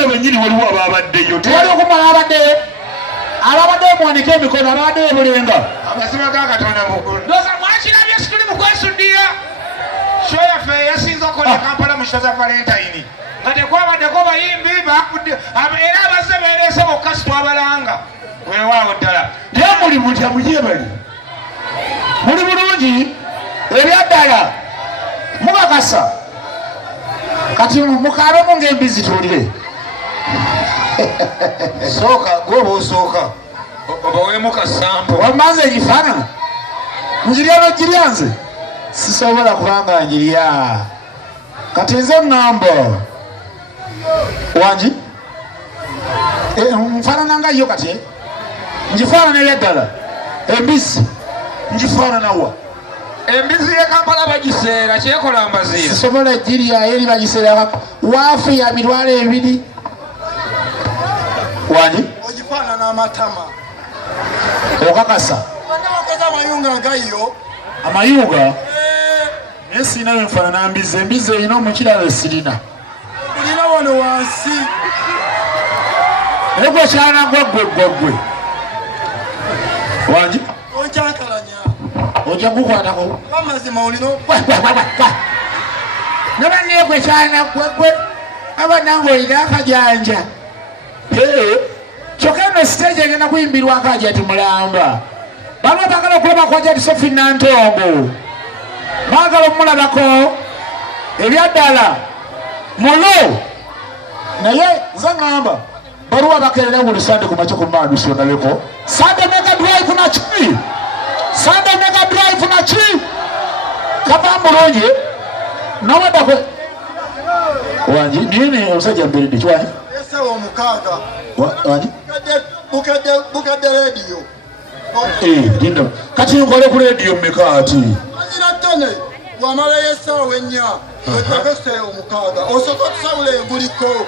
bano bennyini waliwo ababaddeyo tewali okumala abadde mwanike emikono abadde ebulenga amazima ga Katonda mukulu ndoza mwakirabye situli mu kwesudira show yaffe yasinze okukola Kampala mu kisa za Valentine nga tekwabaddeko bayimbi bakudde era abazze beereese bokka sitwabalanga weewaawo ddala naye muli mutya mugyebali muli bulungi ebyaddala mukakasa kati mukaabemu ng'embizi tuwulire sooka gwoba osooka obaweemu kasampo wammanze egifaanana ngirya nogirya nze sisobola kubanga ngirya kati nze ŋŋamba wangi nfaanana nga yo kati ngifaanana ebyaddala embizi ngifaananawa embizi ye Kampala bagiseera kyekola mbaziira sisobola girya eri bagiseera waafu ya mitwalo ebiri wangi ogifaanana amatama okakasa wakoze amayunga ngayo amayunga naye sirina wenfaanana mbizi embizi erina omukiralo sirina bulina wano wansi naye gwekyalana gwaggwe wangi oncankalanya ojja gukwatako amazima olina nabannaye gwekyalana gwaggwe abanange olina akajanja kyokka eno siteegi egenda kuyimbirwa akajati mulamba baliwo baagala okulaba kwajati Sophie Nantongo baagala omulabako ebyaddala mulo naye nze ŋŋamba baliwo bakerera buli sande ku makya ku maandusi onabeko Sunday Mega Drive naki Sunday Mega Drive naki kava mulungi nawaddakwe wangi nini omusajja mberede kiwanyi esawa omukaaga wangi bukedde rediyo linda kati nkole ku rediyo mmeka ati anyina ttone bwamalayo essaawa ennya wetakese omukaaga osooka otusawula enguliko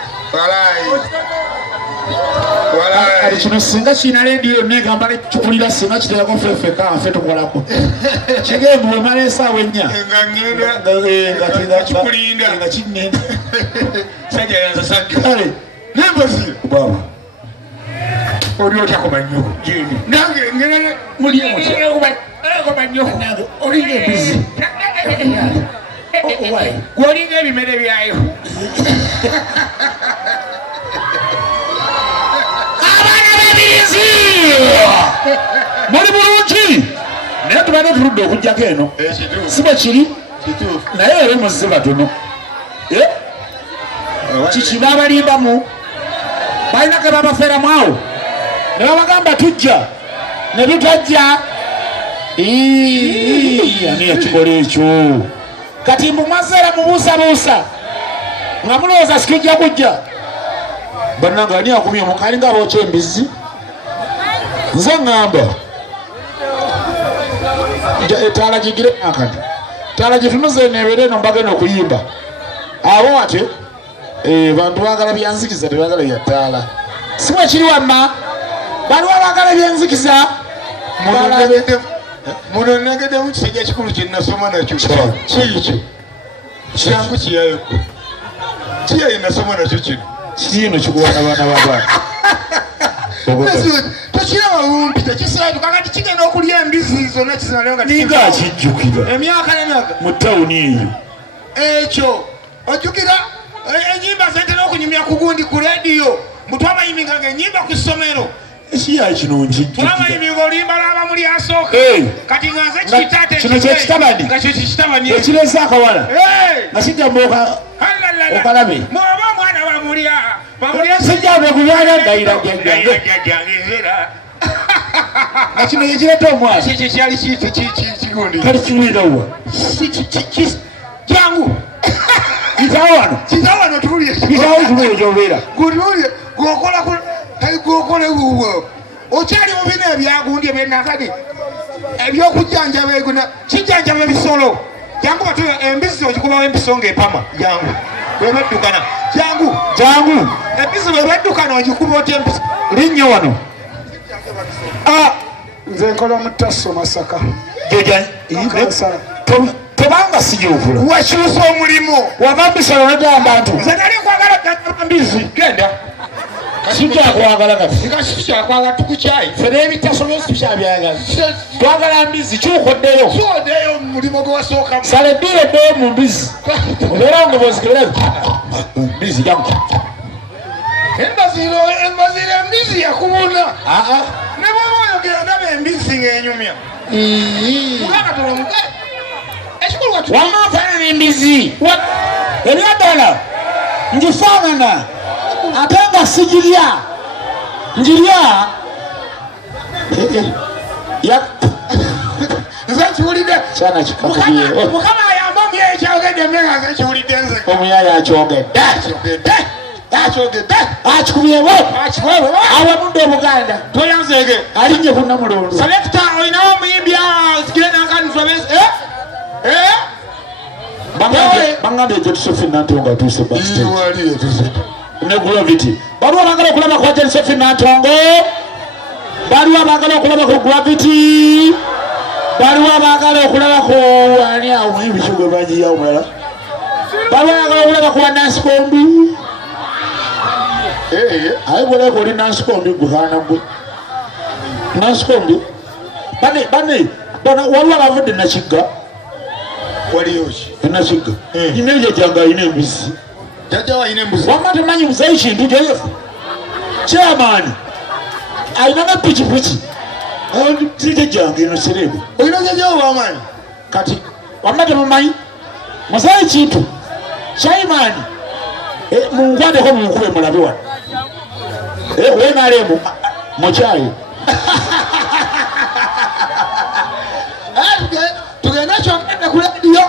kati kino singa kiina rediyo yonna egamba kipulira singa kiterako fefeka nfe tukolako kigenda bwemala essaawa ennya nga kinenda kale nembazira baba oli otya kumanyoko jini nange ngere muli kumanyoko nange olinga embizi gwolinga ebimere byayo abaana babirizi muli bulungi naye tubadde tuludde okugjako eno si bwe kiri naye era muzize batono kiki baabalimbamu balina ke babafeeramu awo ne babagamba tujja ne tutajja ani yakikola ekyo kati mbu mwazeera mubuusabuusa nga mulowooza sikijja kujja bannanga ani akumye mukalinga abookya embizi nze ŋŋamba etaala gigire akati taala gitunuze nebeere eno mbagenda okuyimba abo ate bantu baagala byanzikiza tebaagala byataala si bwe kiri wamma baliwo baagala byenzikiza muno nagedemu kisajja kikulu kyenasoma nakyo kiikyo kyangu kiyayoko kiyayi nasoma nakyo kino kiino kikuwana baana babaana tokiraba wumpi tekisaatu kakati kigenda okulya embizi zonna ninga akijjukira emyaka nemyaka mu tawuni eyo ekyo ojjukira enyimba zentera okunyumya ku gundi ku rediyo mutwabayiminganga enyimba ku ssomero ekiyayi kino nkijjukira twabayiminga olimba laba muli asooka kati nga nze kitate kino kyekitabani nga kyo kikitabani ekirese akawala nga kijjamba okalabe mwoba omwana bamulya sijjambe kubyala ndayira jjajjange nga kino yekireta omwana kiki kyali kigundi kali kiwirawa jangu kitawo wano kitawano tulye kitawo tuliyo gyobeera gutulye gwokole wuwo okyali mu bino ebyagundi ebyenakadi ebyokujjanjaba eguna kijjanjaba ebisolo jangu batuyo embizi ogikubawo empiso ngaepama jangu webeddukana jangu embizi webeddukana ogikuba otya empiso linnya wano nze nkola mutaso Masaka tobanga sijukula wakyusa omulimu wava mbisolo negamba ntu nze nali kwagala mbizi genda sikyakwagala kati kasikyakwaga tukukyai fene ebitasobola sikyabyagala twagala mbizi kyukoddeyo sodeyo mulimo gwe wasookamu sala eddiro eddeyo mu mbizi obeera nga bozikirera mbizi jamu embazire embizi yakubuna ne bwaba oyogera ndaba embizi ng'enyumya muganga tolomuge ekikolwa wamafaanana embizi eryaddala ngifaanana ate nga sigirya ngirya nze nkiwulidde kyana kikakubye mukama ayamba omuyayi kyayogedde menga nze nkiwulidde nze omuyayi akyogedde akikubyewo awamudde obuganda toyanzeege alinnye kunnamulondo selekta olinawo omuyimbi zigire nankanifabes baŋŋambye Josephine Nantongo atuuse backstage ne Gravity baliwo abagala okulaba ku Josephine Nantongo baliwo abagala okulaba ku Gravity baliwo abagala okulaba ku ani awo muyimbi gwe bagiyawo mulala baliwo abagala okulaba ku Nansikombi aye gwoleko oli Nansikombi gukaana gwe Nansikombi bane waliwo abavudde Nakigga waliyoki enakigga ine jajjanga ayina embuzi jajjawo ayina embuzi wamma temanyi muzeyi kintu Josefu chairman ayina ne pikipiki jajjanga eno serebe olina jajjawo wamanyi kati wamma temumanyi muzeyi kintu chairman munkwateko munkube mulabe wano wenalemu mukyayi tugenda kyogenda ku lediyo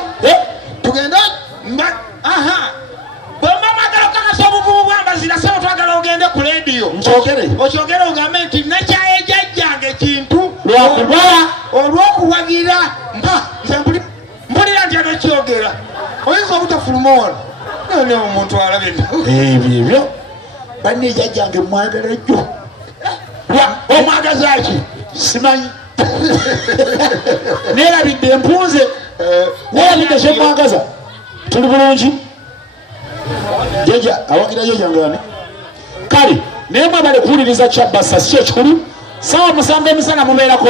tugenda bwemamagala okakasa obuvubu bwambazira sebo twagala ogende ku lediyo okyogere ogambe nti nakyaye jajjange ekintu lwakuba olwokuwagira nze mpulira nti anekyogera oyinza obutafuluma ono none omuntu alabye ebyo banne jajjange mwagala jjo omwagazaki simanyi nerabidde empunze nerabidde kyemwagaza tuli bulungi jeja awagira jejangani kale naye mwebale kuwuliriza Kyabasa si ekikulu saawa 7 emisana mubeerako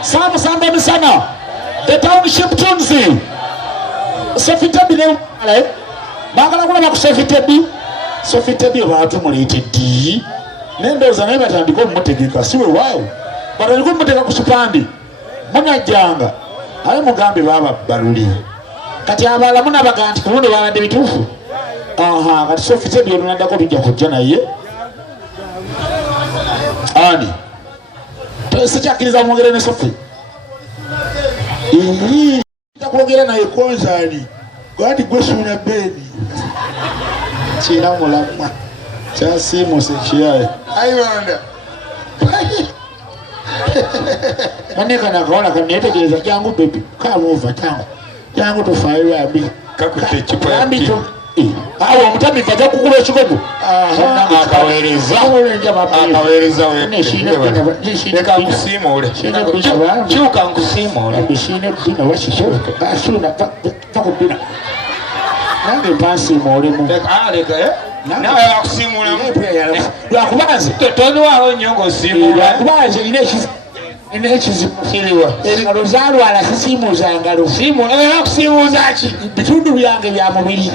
saawa 7 emisana the township tunes Sofitebi ne bagala kulaba ku Sofitebi abantu muleeteddi nendowooza naye batandika omumutegeka siwe waawo batandika omumuteka ku supandi munajjanga aye mugambe baba baluli kati abalala munabaga nti kulundi babadde bituufu kati Sofitebi olunaddako tujja kujja naye ani sikyakkiriza mwogere ne Sofi takwogera naye konzaani gwati gwesuuna beni kina mulamwa kyasiimuse kiyaye ayiwanda manekana akawola kanetegereza jangu bebi kamuva jangu tufaayo yambi kakute ekipa awo omutamivu ajja kukuba ekigogo leka nkusiimuule kyuka nkusiimuule pakubina nange mpansiimuulemu nawe bakusiimulemu lwakubanze tonwawo nnyo ng'osiimuula lwakubanze ina ekizibu kiriwa engalo zalwala sisiimuuza ngalo kusiimuuza ki bitundu byange bya mubiri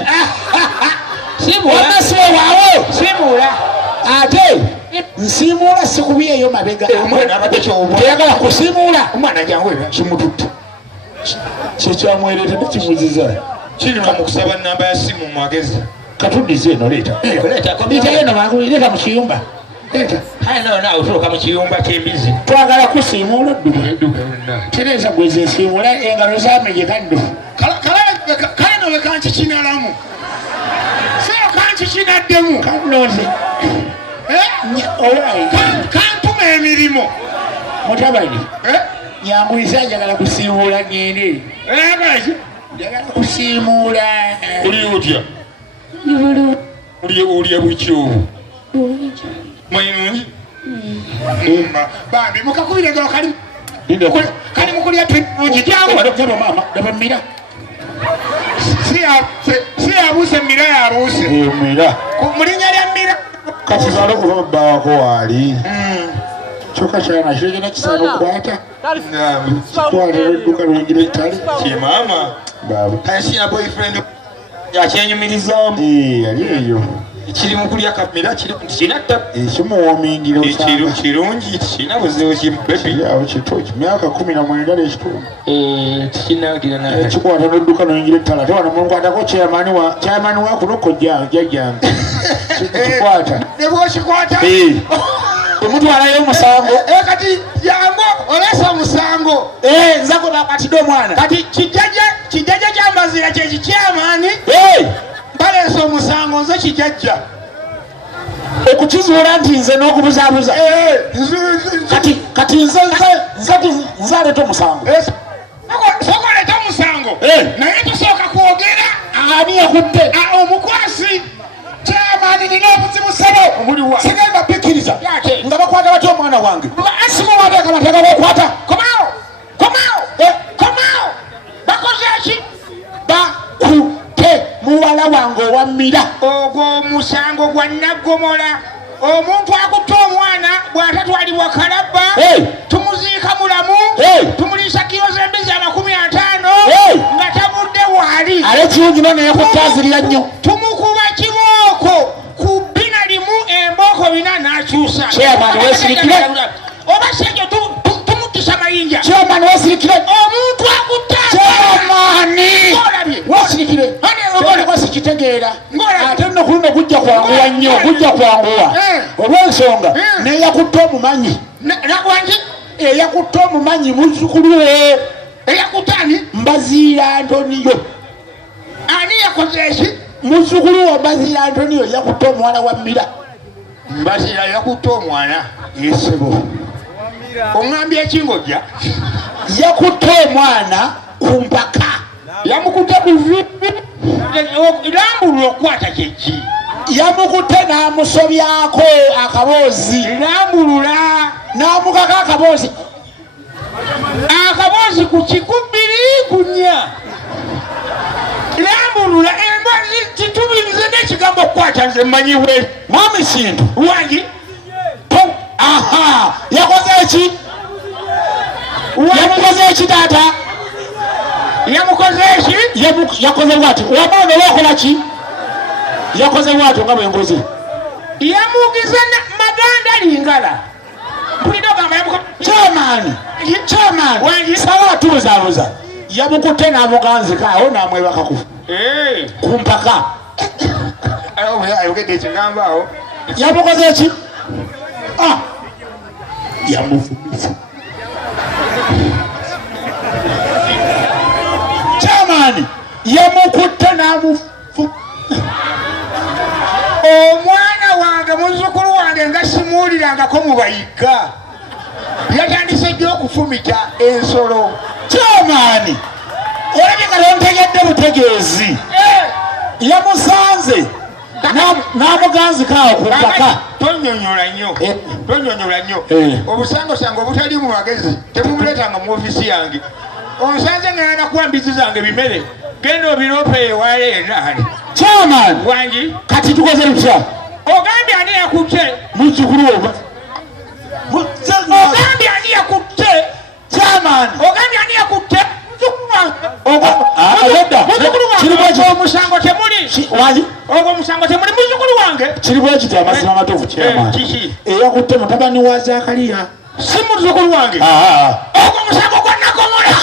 simuulasiwe waawo simuula ate nsiimuula sikubyeyo mabega teyagala kusiimuula omwana jangu kimututte kyekyamwereetedde kimuziza kirima mu kusaba namba ya simu mwagezi katuddize eno leeta eno leeta mu kiyumba nawe otuuka mu kiyumba ky'embizi twagala kusiimuula dduka tereeza gweze nsiimuula engalo zamegekaddu kale nowe kankikinalamu seyo kankikinaddemu kanoze kantuma emirimu mutabani nyanguyisa njagala kusiimuula ngende njagala kusiimuula oli otya olya bwiki obwo mwinungi bambi mukakubirego kali mukulya tungi mira si yabuuse mira yabuuse mira mu linnya lya mira kati zalo kuva bawako wali kyokka kyana kiragenda kisaana okukwata kwata edduka lwingira ettale kimama kayasina boyfriend yakyenyumirizaamu yali eyo kiri mu kulya kamera kirina kimuwomingira kirungi kirina buzibu kimubebiawo kito myaka 19 n'ekitundu tekinagira kikwata n'edduka noyingira ettale ate wano munkwatako chairman wa kuno kojjange jjajjange kikwata nebwokikwata omutwalayo omusango kati yango olesa omusango nza gwe bakwatidde omwana kati kijjajja kyambazira kyekikyamaani baleesa omusango nze kijjajja okukizuula nti nze n'okubuzaabuza kati nze aleeta omusango sooka oleeta omusango naye tusooka kwogera ani yakutte omukwasi kyamaani nina obuzibu sabo sigaye bapikkiriza nga bakwata batya omwana wange asimuwateeka bateeka bokwata komao bakoze ki bakutte muwala wange owammira ogwo omusango gwa naggomola omuntu akutte omwana bw'atatwalibwa kalabba tumuziika mulamu tumuliisa kiro z'embizi 50 nga tabudde waali ale kirungino neyekutazirira nnyo tumukuba kibooko ku bbina limu embooko 4 n'akyusa oba sekyo tumutisa mayinja chairman wesirikire omuntu akutte wesirikire sikitegeera ate nno kuluno gujja kwanguwa nnyo olw'ensonga neyakutte omumanyi eyakutte omumanyi muzzukulu we eyakutani Mbaziira Antoniyo ani yakoze eki muzzukulu wa Mbaziira Antoniyo yakutte omwana wa Mmira Mbaziira yakutte omwana yesebo oŋŋambye ekingojja yakutte omwana ku mpaka yamukutte lambulula okukwata kyeki yamukutte n'amusobyako akaboozi lambulula n'amukako akaboozi ku 2 ku 4 lambulula embazi kitubirize n'ekigambo okukwata nze mmanyiwe mwami Kintu wangi yakoze eki yamukoze eki taata yamukoze eki yakoze bwati wamona olwakola ki yakoze bwati nga bwengoze yamugiza maganda lingala chairman sala atubuzaabuza yamukutte n'amuganzikaawo n'amwebakaku ku mpaka ayogedde ekigambo awo yamukoze eki yamufumiza chairman yamukutte n'amufu omwana wange muzzukulu wange nga simuwulirangako mu bayiga yatandise ddyo okufumita ensolo chairman olabika lontegedde butegeezi yamusanze n'amuganzikaawo ku mpaka tonyonyola nnyo obusangosango obutali mu magezi temumuleetanga mu ofisi yange onsanze nga nanakuwa mbizi zange bimere genda obirope ewaleenaani chairman wangi kati tukoze tutya ogambye ani yakutte muzzukulu oba ogambye ani yakutte chairman ogambye ani yakutte omusango temuli ogwo omusango temuli muzzukulu wange kiri bwe kiti amazima amatuufu chairman eyakutte mutabani wa Zakariya si muzzukulu wange ogwo omusango gwa Nagomola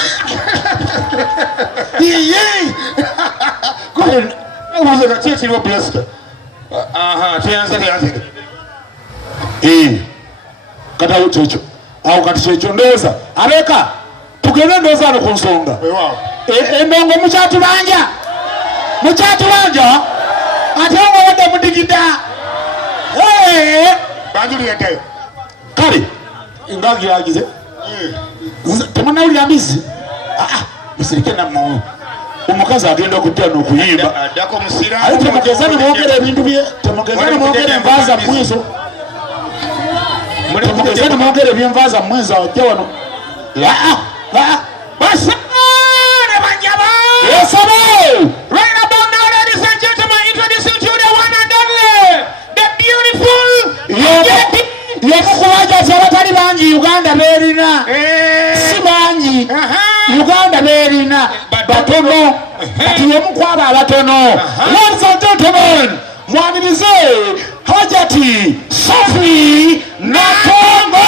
kyekiriwo blasta teyanze katawo kyekyo awo kati kyekyo ndowooza abeka tugende ndowooza ano ku nsonga endongo mukyatubanja ate nga wadde mudigida banjuliyeddeyo kale ngagiragize temunawulira mbizi musirike nammwe omukazi agenda okutya n'okuyimba ate temugeza nemwogera ebintu bye temugeza nemwogera enva zammwe ezo temugeza nemwogera ebyenva zammwe ezo ajja wano basane banyaba esabo right about now ladies and gentlemen introducing to you the one and only the beautiful bangi Uganda berina si bangi Uganda berina batono kati yemu kwaba abatono. Ladies and gentlemen, mwanirize Hajati Sophie Natongo.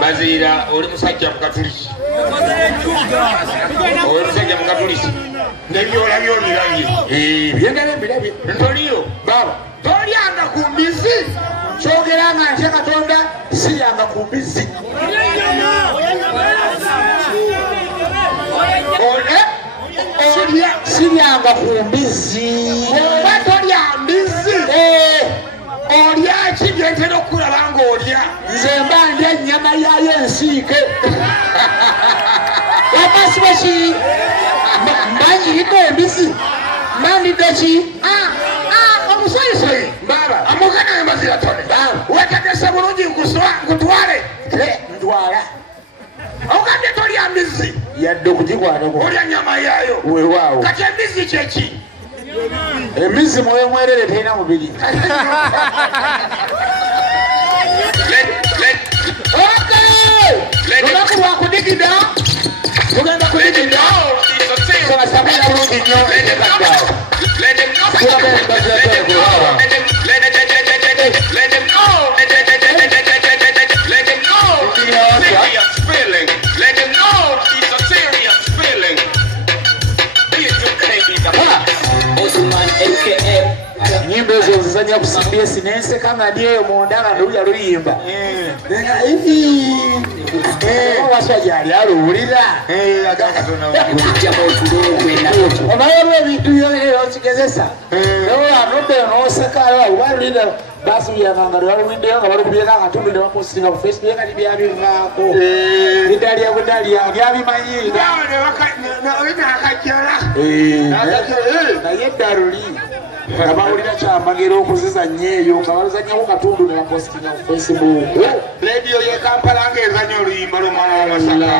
Bazira oli musajja mukatuliki oli musajja mukatuliki nebyola byonirangi byengere mbirabye ntoliyo baba tolyanga ku mbizi kyogeranga nti Katonda siyanga ku mbizi siryanga ku mbizi oba tolya mbizi olya ki byentera okulaba ng'olya nze mba ndya ennyama yayo ensiike wamasiwaki mbanyiridde embisi mbandidde ki omusoyisoyi baba amugana embazira tone wetegese bulungi nkutwale ntwala ogambye tolya mbizi yadde okugikwatako olya nyama yayo wewaawo kati embizi kyeki embizi mwoyo mwerere terina mubiri olunaku lwa nyimbo ezo zizanya kusimbia sinense kama ndiyo muondana nduja luyimba wasajali aluulira onayeru ebintu byokigezesa nolanudde noseka walulira basi byakanga lwalwindeyo nga balukubireka akatumbi nebakusinga ku facebook kati byabivaako bidalya budalya byabimanyi naye eddaluli nga bawulira kyamagero okuzizanya eyo nga baluzanyako katundu ne bapostinga ku facebook rediyo ye Kampala ng'ezanya oluyimba lw'omwana w'Amasaka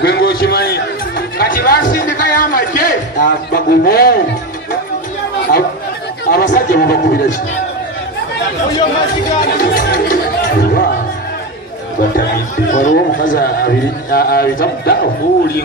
gwe ng'okimanyi kati basindikayo amagye bagumu abasajja mubakubira ki waliwo omukazi abita mu ddawo nguuli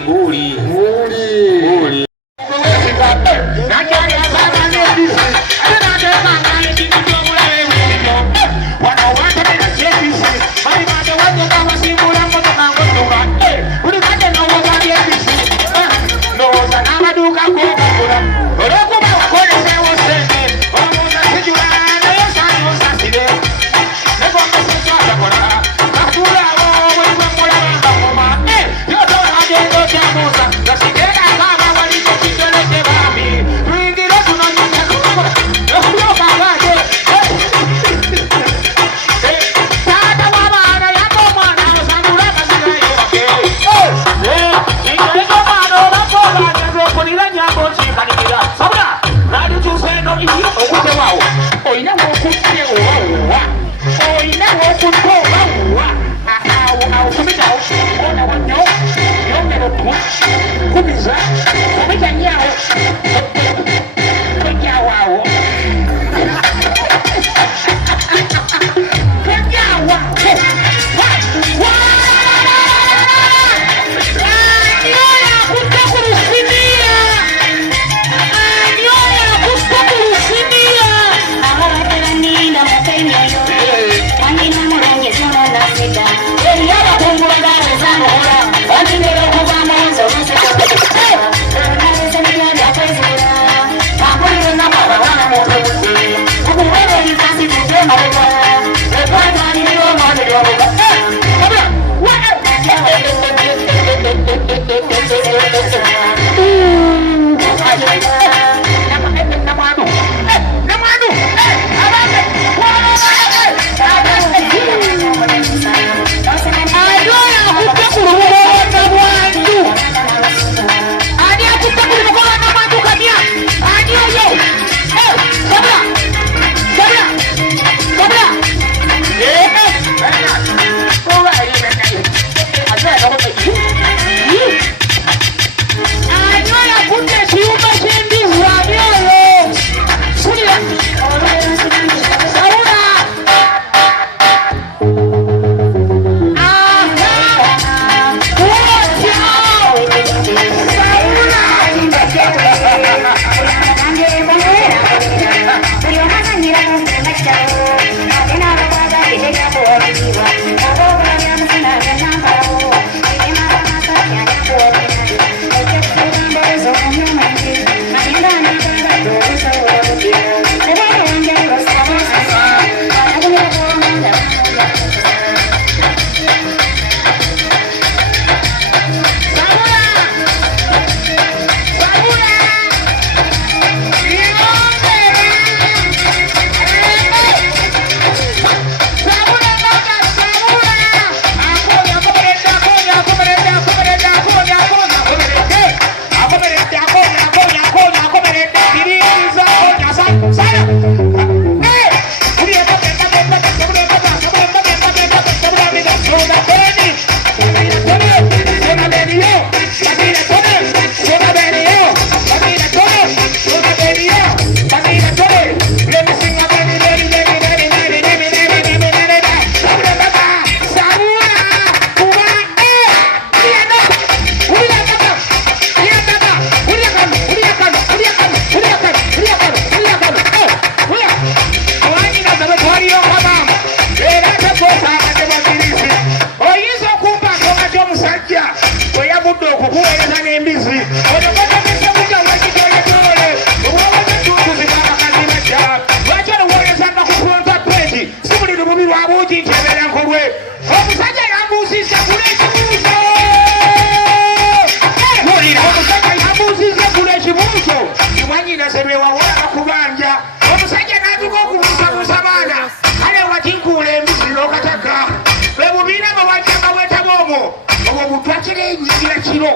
nakira enyingira kiro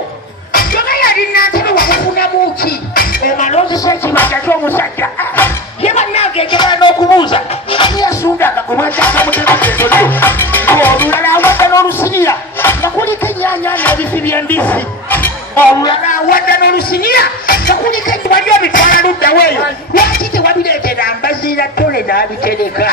yona yali nantebe wamufunamu ki omalozesa ekibanja ky'omusajja ye bannange ekibala n'okubuuza yasundanga gwe bwetaka mutegekezoyo olulala awadda n'olusinira nga kuliko ennyanya n'ebifi by'embisi olulala awadda n'olusinira nga kuliko ekibalyo bitwala luddaweeyo lwaki tewabireetera mbaziira ttole n'abitereka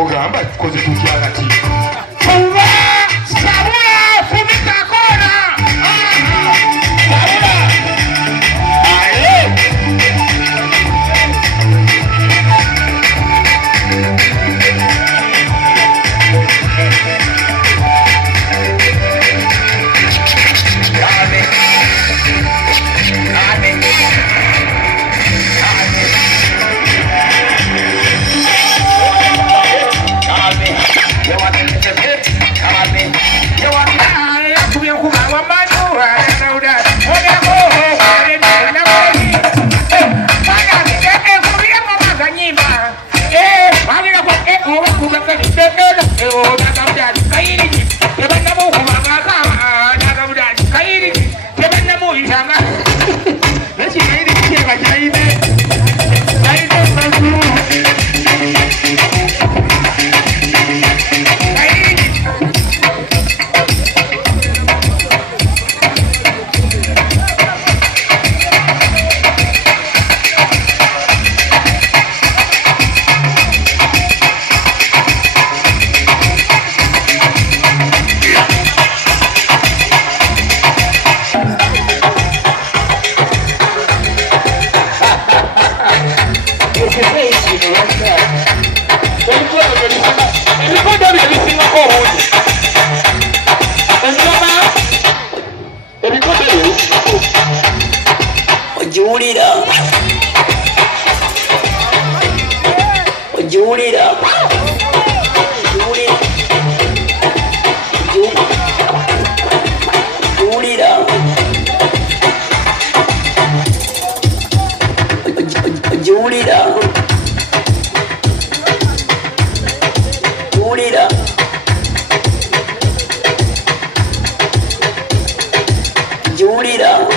ogamba koze tutya kati Ojulira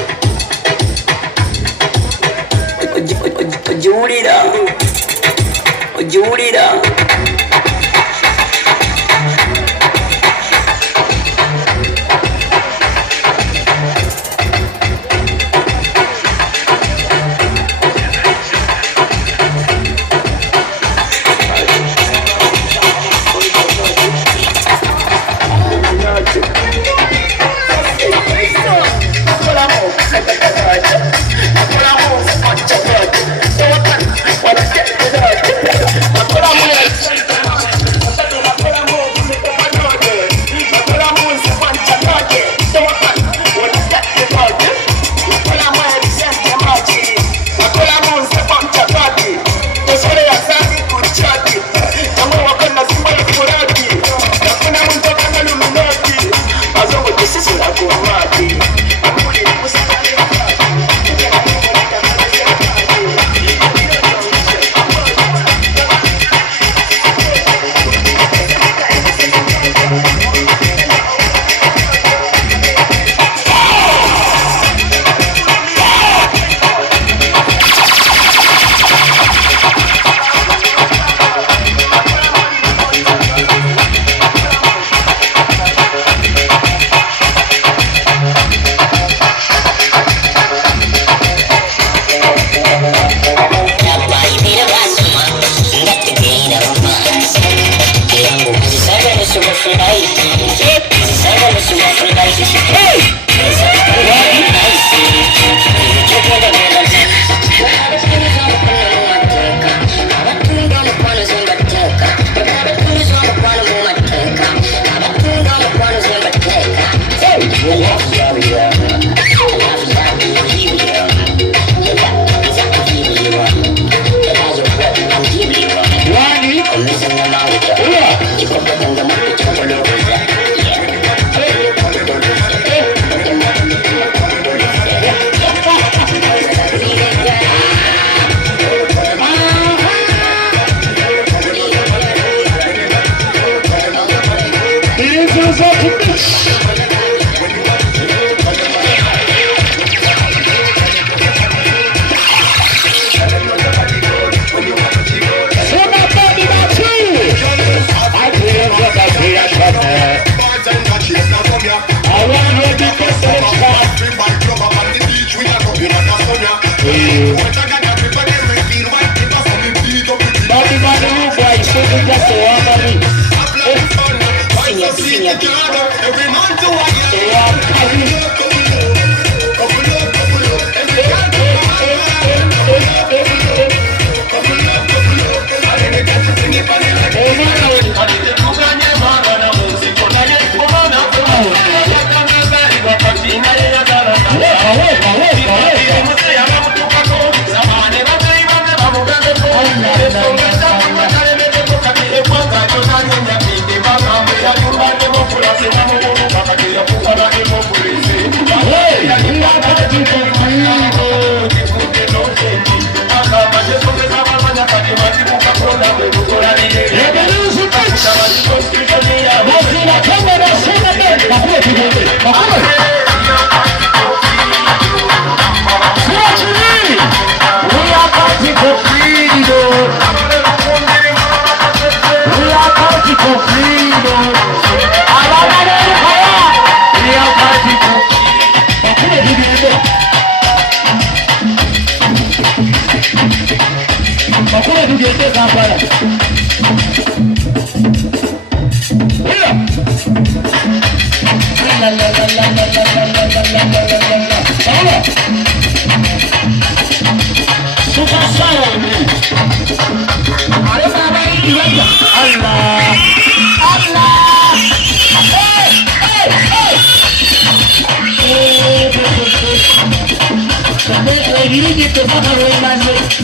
Dirige tu pájaro en la noche,